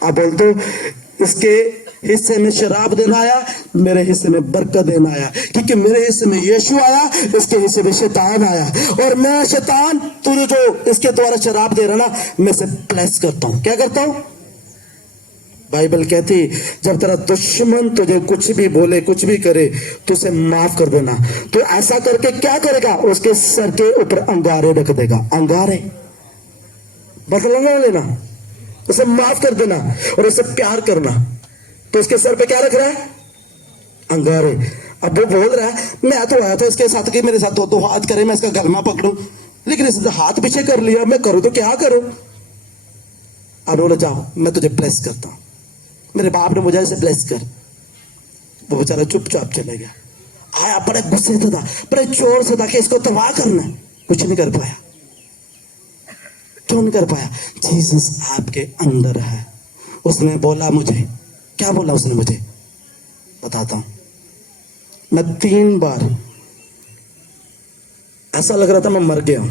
आप बोलते हो इसके हिस्से में शराब देना आया, मेरे हिस्से में बरकत देना आया, क्योंकि मेरे हिस्से में यीशु आया, इसके हिस्से में शैतान आया। और मैं शैतान तुझे जो इसके द्वारा शराब दे रहा ना, मैं से ब्लेस करता हूं। क्या करता हूं? बाइबल कहती जब तेरा दुश्मन तुझे कुछ भी बोले, कुछ भी करे, तो उसे माफ कर देना। तो ऐसा करके क्या करेगा? उसके सर के ऊपर अंगारे रख देगा। अंगारे बदला ना लेना, उसे माफ कर देना और उसे प्यार करना। तो उसके सर पे क्या रख रहा है? अंगारे। अब वो बोल रहा है मैं तो आया था इसके साथ कि मेरे साथ दो हाथ करे, मैं इसका गलमा पकड़ूं, लेकिन इसने हाथ पीछे कर लिया, मैं करूं तो क्या करूं? अब बोले जाओ मैं तुझे ब्लेस करता हूं, मेरे बाप ने मुझे ऐसे ब्लेस कर। वो बेचारा चुपचाप चले गया। आया बड़े गुस्से से था, बड़े जोर से था कि इसको तबाह करना है, कुछ नहीं कर पाया। क्यों नहीं कर पाया? जीसस आपके अंदर है। उसने बोला मुझे, क्या बोला उसने मुझे? बताता हूं। मैं 3 बार ऐसा लग रहा था मैं मर गया हूं,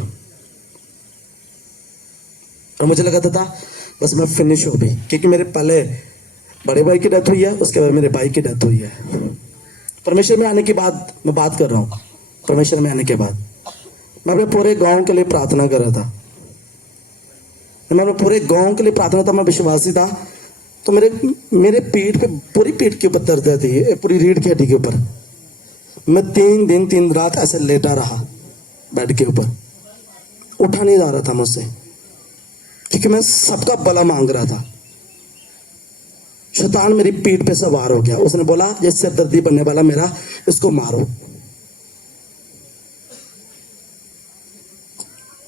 और मुझे लगा था बस मैं फिनिश हो गई, क्योंकि मेरे पहले बड़े भाई की डेथ हुई है, उसके बाद मेरे भाई की डेथ हुई है। परमेश्वर में आने के बाद मैं बात कर रहा हूं। परमेश्वर में आने के बाद मैं अपने पूरे गांव के लिए प्रार्थना कर रहा था। मैं अपने पूरे गांव के लिए प्रार्थना था। मैं विश्वासी था। तो मेरे पीठ पे, पूरी पीठ के ऊपर दर्द थी, पूरी रीढ़ की हड्डी के ऊपर। मैं 3 दिन 3 रात ऐसे लेटा रहा बेड के ऊपर, उठा नहीं जा रहा था मुझसे, क्योंकि मैं सबका भला मांग रहा था। शैतान मेरी पीठ पे सवार हो गया। उसने बोला ये सिरदर्दी बनने वाला मेरा, इसको मारो।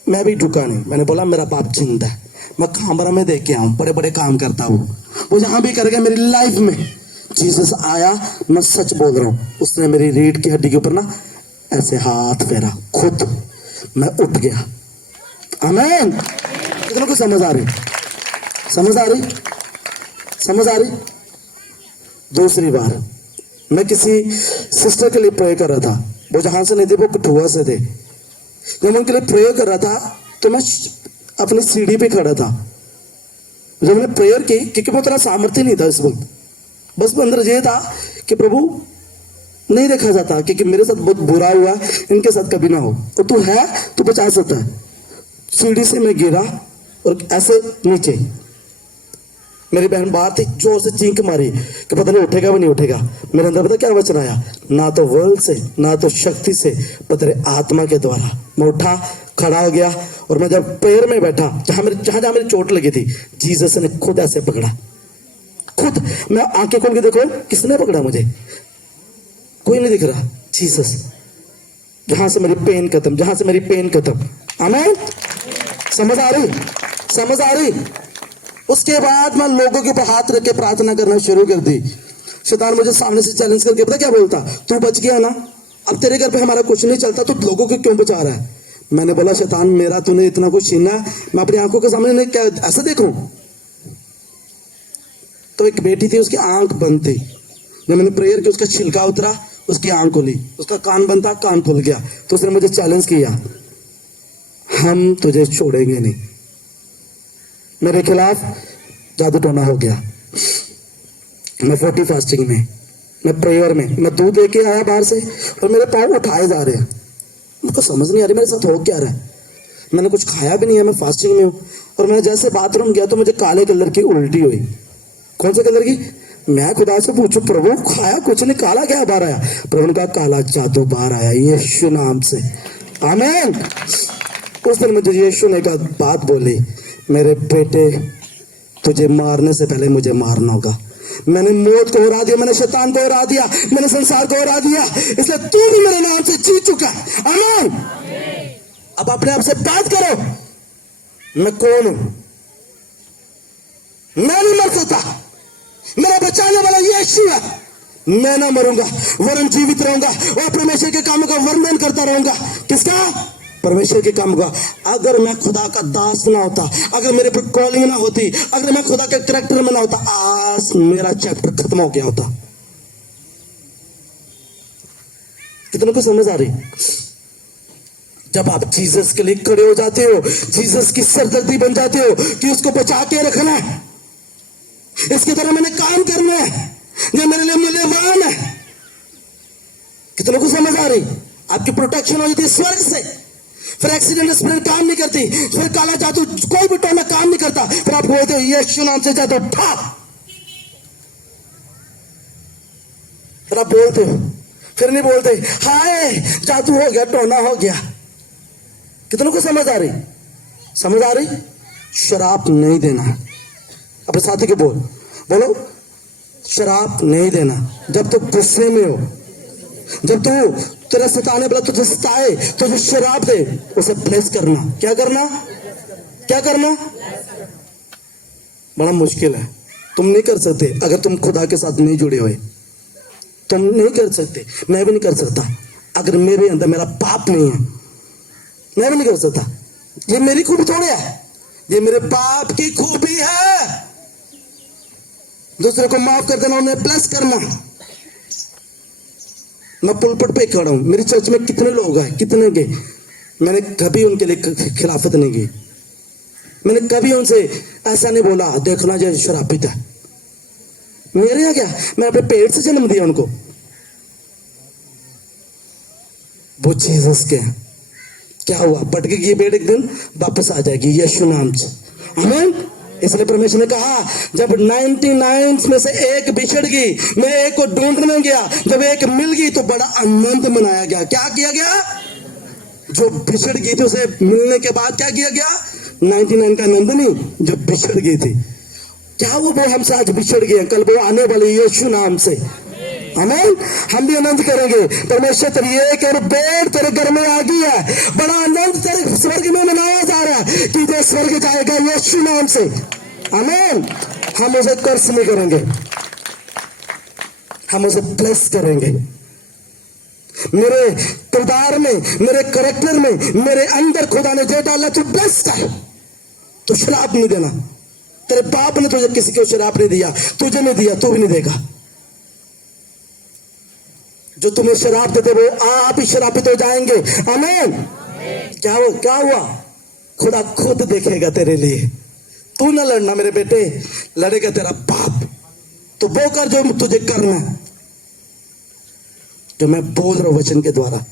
मैं भी झुका नहीं। मैंने बोला मेरा बाप जिंदा है, मैं कामरा में देख के आऊं, बड़े बड़े काम करता हूं, वो जहां भी करेगा मेरी लाइफ में। जीसस आया, मैं सच बोल रहा हूं। उसने मेरी रीढ़ की हड्डी के ऊपर ना ऐसे हाथ फेरा, खुद मैं उठ गया। आमीन। कितनों को समझ आ रही? समझ आ रही? समझ आ रही? दूसरी बार मैं किसी सिस्टर के लिए प्रे कर रहा था। वो जहां से नहीं थे, वो कठुआ से थे। जब मैं उनके लिए प्रेयर कर रहा था, तो मैं अपनी सीढ़ी पे खड़ा था। जब मैंने प्रेयर की, क्योंकि वो उतना सामर्थ्य नहीं था इस वक्त, बस वो अंदर ये था कि प्रभु नहीं देखा जाता, क्योंकि मेरे साथ बहुत बुरा हुआ, इनके साथ कभी ना हो, और तू है तू बचा सकता है। सीढ़ी से मैं गिरा और ऐसे नीचे। मेरी बहन बाहर थी, जोर से चीख मारी कि पता नहीं उठेगा भी नहीं उठेगा। मेरे अंदर पता क्या वचन आया? ना तो बल से, ना तो शक्ति से, पर तेरे आत्मा के द्वारा। मैं उठा, खड़ा हो गया, और मैं जब पैर में बैठा, जहां मेरी चोट लगी थी, जीसस ने खुद ऐसे पकड़ा। खुद। मैं आंखें खोल के देखो, किसने पकड़ा मुझे? कोई नहीं दिख रहा। जीसस। जहां से मेरी पेन खत्म, जहां से मेरी पेन खत्म। आमीन। समझ आ रही? समझ आ रही? उसके बाद मैं लोगों के ऊपर हाथ रख के प्रार्थना करना शुरू कर दी। शैतान मुझे सामने से चैलेंज करके पता क्या बोलता? तू बच गया ना, अब तेरे घर पे हमारा कुछ नहीं चलता, तो लोगों को क्यों बचा रहा है? मैंने बोला शैतान, मेरा तूने इतना कुछ छीना, मैं अपनी आंखों के सामने नहीं क्या ऐसा देखूं? तो एक बेटी थी, उसकी आंख बंद थी। जब मैंने प्रेयर की, उसका छिलका उतरा, उसकी आंख खुली। उसका कान बंद था, कान खुल गया। तो उसने मुझे चैलेंज किया, हम तुझे छोड़ेंगे नहीं। मेरे खिलाफ जादू टोना हो गया। मैं 40 फास्टिंग में, मैं प्रेयर में, मैं दूध लेके आया बाहर से, और मेरे पाँव उठाए जा रहे हैं। मुझको समझ नहीं आ रही मेरे साथ हो क्या रहा है। मैंने कुछ खाया भी नहीं है, मैं फास्टिंग में हूँ। और मैं जैसे बाथरूम गया तो मुझे काले कलर की उल्टी हुई। कौन से कलर की? मैं खुदा से पूछू, प्रभु खाया कुछ नहीं, काला क्या बाहर आया? प्रभु ने कहा काला जादू बाहर आया यीशु नाम से। आमीन। उस दिन मुझे यीशु ने एक बात बोली, मेरे बेटे तुझे मारने से पहले मुझे मारना होगा। मैंने मौत को हरा दिया, मैंने शैतान को हरा दिया, मैंने संसार को हरा दिया, इसलिए तू भी मेरे नाम से जीत चुका है। आमीन। अब अपने आप से बात करो, मैं कौन हूं? मैं नहीं मर सकता, मेरा बचाने वाला यीशु है। मैं ना मरूंगा, वरन जीवित रहूंगा और परमेश्वर के कामों का वर्णन करता रहूंगा। किसका? परमेश्वर के काम का। अगर मैं खुदा का दास ना होता, अगर मेरे पर कॉलिंग ना होती, अगर मैं खुदा के कैरेक्टर में ना होता, आज मेरा चैप्टर खत्म हो गया होता। कितनों को समझ आ रही? जब आप जीसस के लिए खड़े हो जाते हो, जीसस की सरदर्दी बन जाते हो कि उसको बचा के रखना है, इसकी तरह मैंने काम करना है जो मेरे लिए मूल्यवान है। कितनों को समझ आ रही? आपकी प्रोटेक्शन हो जाती है स्वर्ग से। फिर एक्सीडेंट स्पिरिट काम नहीं करती, फिर काला जादू कोई भी टोना काम नहीं करता। फिर आप बोलते हो यीशु नाम से जादू ठप, फिर आप बोलते हो, फिर नहीं बोलते हाय जादू हो गया, टोना हो गया। कितनों को समझ आ रही? समझ आ रही? शराब नहीं देना। अपने साथी को बोलो शराब नहीं देना। जब तू गुस्से में हो, जब तू तेरा सताने वाला तुझे सताए तो जो शराब दे उसे ब्लेस करना। क्या करना? क्या करना? बड़ा मुश्किल है, तुम नहीं कर सकते अगर तुम खुदा के साथ नहीं जुड़े हुए। तुम नहीं कर सकते, मैं भी नहीं कर सकता अगर मेरे अंदर मेरा पाप नहीं है। मैं भी नहीं कर सकता। ये मेरी खूबी थोड़ी है, ये मेरे पाप की खूबी है। दूसरे को माफ कर देना, उन्हें ब्लेस करना। मैं पुलपट पे खड़ा हूं, मेरी चर्च में कितने लोग हैं, कितने के मैंने कभी उनके लिए खिलाफत नहीं की। मैंने कभी उनसे ऐसा नहीं बोला देखना जो शराब पीता है। मेरे यहाँ क्या, मैं अपने पेट से जन्म दिया उनको। वो जीसस के क्या हुआ, भटकेगी बेट एक दिन वापस आ जाएगी यीशु नाम से। आमीन। इसलिए परमेश्वर ने कहा जब 99 में से एक बिछड़ गई, मैं एक को ढूंढने गया, जब एक मिल गई तो बड़ा आनंद मनाया गया। क्या किया गया? जो बिछड़ गई थी उसे मिलने के बाद क्या किया गया? 99 का आनंद नहीं, जो बिछड़ गई थी। क्या वो हमसे आज बिछड़ गए, कल वो आने वाले यीशु नाम से। आमीन। हम भी आनंद करेंगे। परमेश्वर तेरी एक और बेट तेरे घर में आ गई है, बड़ा आनंद तेरे स्वर्ग में मनाया जा रहा है कि जो स्वर्ग जाएगा यीशु नाम से। आमीन। हम उसे कर्ज नहीं करेंगे, हम उसे ब्लेस करेंगे। मेरे किरदार में, मेरे करैक्टर में, मेरे अंदर खुदा ने जो डाला तू ब्लेस कर। तो शराब नहीं देना। तेरे बाप ने तुझे किसी को शराब नहीं दिया, तुझे नहीं दिया, तू भी नहीं देगा। जो तुम्हें शराब देते वो आप ही शराबित हो जाएंगे। आमीन। क्या हुआ? खुदा खुद देखेगा तेरे लिए। तू ना लड़ना मेरे बेटे, लड़ेगा तेरा बाप। तो वो कर जो तुझे करना, जो मैं बोल रहा हूं वचन के द्वारा।